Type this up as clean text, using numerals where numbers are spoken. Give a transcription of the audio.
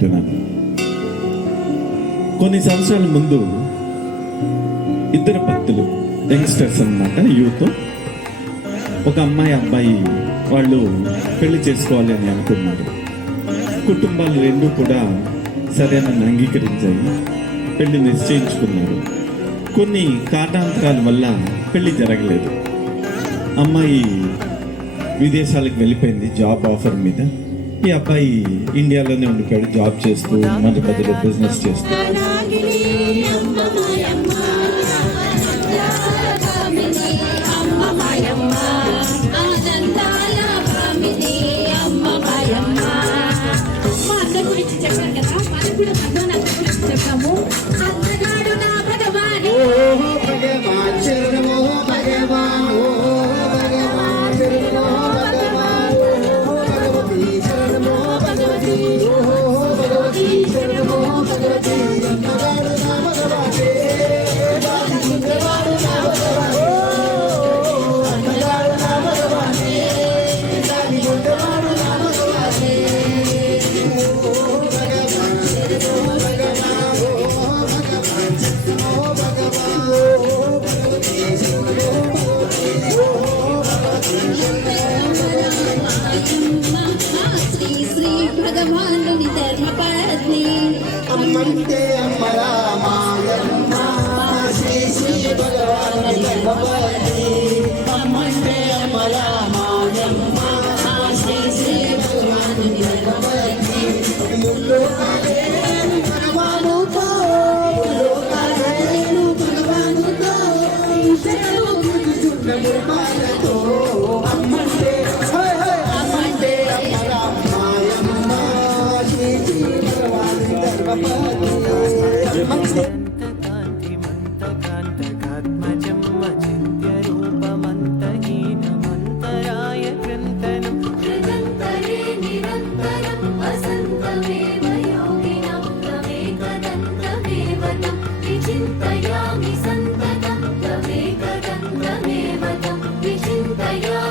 చెప్తున్నాను. కొన్ని సంవత్సరాల ముందు ఇద్దరు భక్తులు, యంగ్స్టర్స్ అన్నమాట, యూత్, ఒక అమ్మాయి అబ్బాయి వాళ్ళు పెళ్లి చేసుకోవాలి అని అనుకున్నారు. కుటుంబాలు రెండూ కూడా సరైన అంగీకరించాయి, పెళ్లి నిశ్చయించుకున్నారు. కొన్ని కారణాంతరాల వల్ల పెళ్లి జరగలేదు. అమ్మాయి విదేశాలకు వెళ్ళిపోయింది జాబ్ ఆఫర్ మీద. ఈ అబ్బాయి ఇండియాలోనే ఉండిపోయాడు, జాబ్ చేస్తూ మన బదులు బిజినెస్ చేస్తూ. అమ్మంటే అమ్మరామాయమ్మ శ్రీ శ్రీ భగవానుని ధర్మపత్ని. అమ్మంటే అమ్మరామాయమ్మ శ్రీ శ్రీ భగవానుని ధర్మపత్ని. ముల్లోకాలేను భగవానుతో, ముల్లోకాలేను భగవానుతో, ఇద్దరు కూర్చున్న నిర్మాణతో. అమ్మంటే అమ్మంటే అమ్మరామాయమ్మ శ్రీ శ్రీ భగవానుని కాంతిమంతకాంతకాంతకాత్మజం అచింత్య రూపమంతహీనమంతరాయ గ్రంథనం హృదంతరే నిరంతరం వసంతమేవ యోగినం తమేకదంతమేవ తం విచింతయామి సంతతం తమేకదంతమేవ తం విచింతయామి